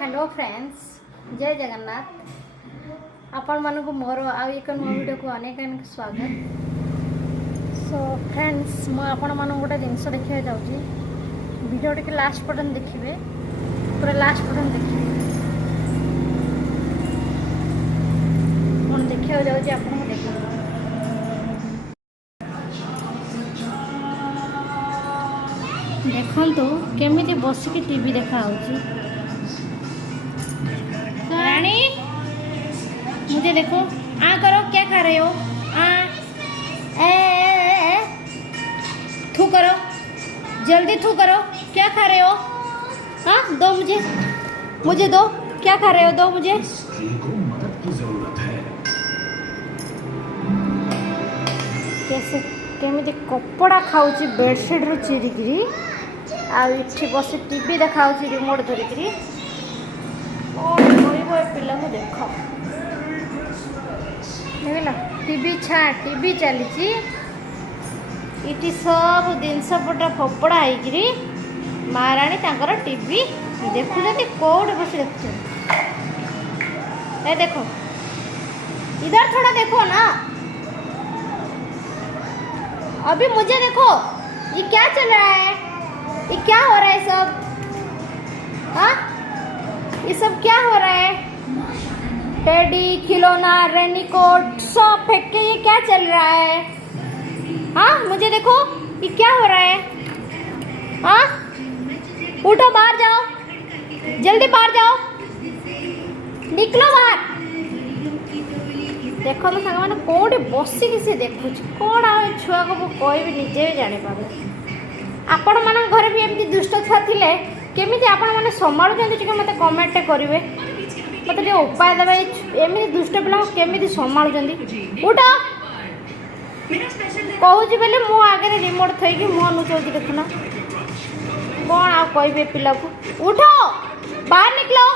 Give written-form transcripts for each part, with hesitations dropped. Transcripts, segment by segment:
Hello friends, जय जगन्नाथ। आपण मानक मोर आउ एक नुआ वीडियो को अनेक अनेक स्वागत। सो फ्रेंड्स, मु आपण मानक गोटे जिनस देखा जाऊँगी। वीडियो टी लास्ट पर्यंत देखिए, पूरा लास्ट पर्यंत देखिए। कौन देखा जाऊँगी आपको देखिए। देखो केमिति बसिक टीवी देखा रानी, मुझे देखो। आ करो, क्या खा रहे हो? थू करो, जल्दी थू करो। क्या खा रहे हो? हाँ, दो मुझे दो। क्या खा रहे हो? दो मुझे। मदद की जरूरत है। कैसे केमिति कपड़ा खाऊची बेडशीट रु चिरिकी आ इठी बस टीवी देखा रिमोट धरिकी। पिला को देख देखला टीवी टीवी चली इटी सब जिनस पटा फोपड़ा होगी। महाराणी तांकर टीवी देखुं कौट बस देखुं। देखो इधर थोड़ा देखो ना। अभी मुझे देखो, ये क्या चल रहा है? ये क्या हो रहा है सब? हाँ, ये सब क्या हो रहा है? टेडी, खिलौना, रेनीकोट सब फेंक के ये क्या चल रहा है? हाँ, मुझे देखो, ये क्या हो रहा है? हाँ, उठो, बाहर जाओ, जल्दी बाहर जाओ, निकलो बाहर। देखो तो साग मैंने कौटे बसिक से देखुँ कौन आ छुआ को कह निजे भी जापारे। आपण मान घर भी एमती दुष्ट छुआ थे केमी आपण मैंने संभालुं मत कमेंट करेंगे। मत उपाय देवे एमती दुष्ट पिला केमी संभालुं। उठ कहूँ बोले मो आगे रिमोट थी मुँह नुचौची देखुना। कौन आ कहे पिला को? उठो, बाहर निकलो,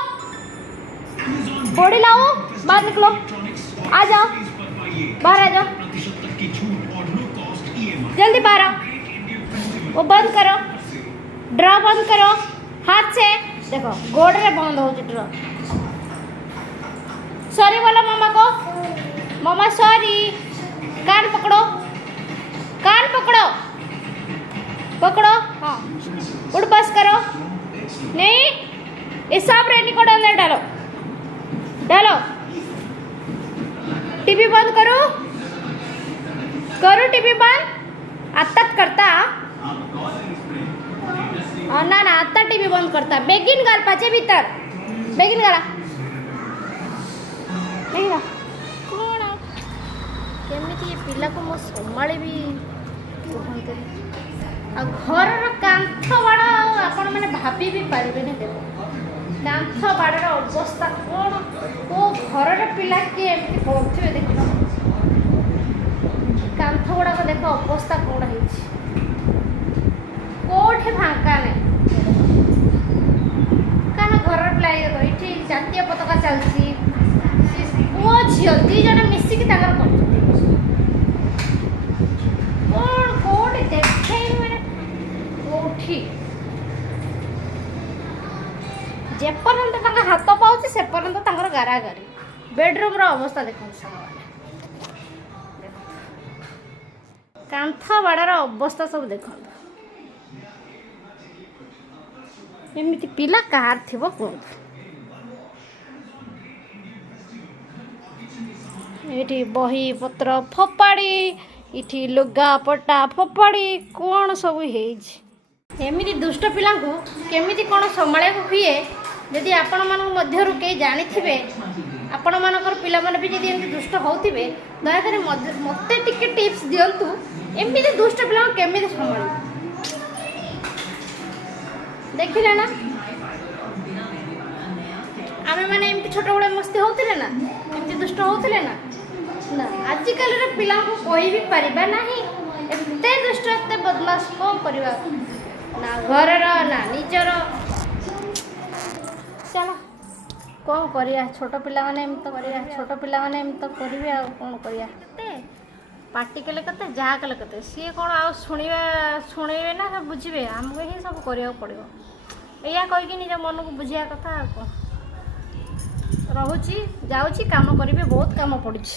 बॉडी लाओ, बाहर निकलो, आ जाओ, बाहर आ जाओ, जल्दी बाहर आओ। वो बंद करो, ड्रा बंद करो हाथ से। देखो गोड़ में बंद हो ड्रा। सॉरी बोलो मामा को। मामा सॉरी। कान पकड़ो, कान पकड़ो, पकड़ो। हाँ, उठ बस करो। नहीं, इस सब रेनकोट अंदर डालो, डालो। टीवी बंद करो, करो टीवी बंद। आता करता ना ना, आता टीवी बंद करता। बेगिन घाल पाचे भीतर, बेगिन घाला। देखा कौन केमिति ये पिला को मो संभाली भी कहते। आ घर कांथ बाड़ आपण मैंने भाभी भी पारे ना। देखो कांथ बाड़र अवस्था कौन, को घर पिला किए एमती करते देख। कांथ गुड़ाक देख अवस्था कौन है, कोठे फांका नहीं। कारण घर पिला ये जातीय पताका चलती पुओ झी दीज मिसिकी कौन कौट देखे मैंने कौटी जेपर्यंत हाथ पाँच से पर्यंत गारागारी। बेडरूम अवस्था देखो, कांथ बाड़ार अवस्था सब देख। एमती पिला कार थी कहूँ। ये बही पत्र फोपाड़ी, इठी लुगा पटा फोपाड़ी कौन सब एमती दुष्ट पिला केमिति कौन संभाल हुए। यदि आपण मान कई जानी थे, आपण मानकर पिला माने भी यदि एमती दुष्ट होते दयाकर मत टिप्स दिंतु। एमती दुष्ट पिला केमिति संभाल देखिले ना। आमे माने एमती छोट बड़े मस्ती होते ना, एमती दुष्ट होते ना। ना आजिकल पिला को कही भी पारिबा नहीं। एते दुष्ट एते बदमाश कौन करवा ना घर ना निजर। चलो कौन करिया, छोट पिला माने एम तो करिया, छोट पिला माने एम तो करिवे आ कौन करिया। पार्टी कले कते जहाँ कले कते सी कौन आ शुणे ना सब बुझे। आमको ही सब करिया पड़ो। या कहीकि निज मन को बुझा कथा। ରହୁଛି ଯାଉଛି କାମ କରିବି ବହୁତ କାମ ପଡୁଛି।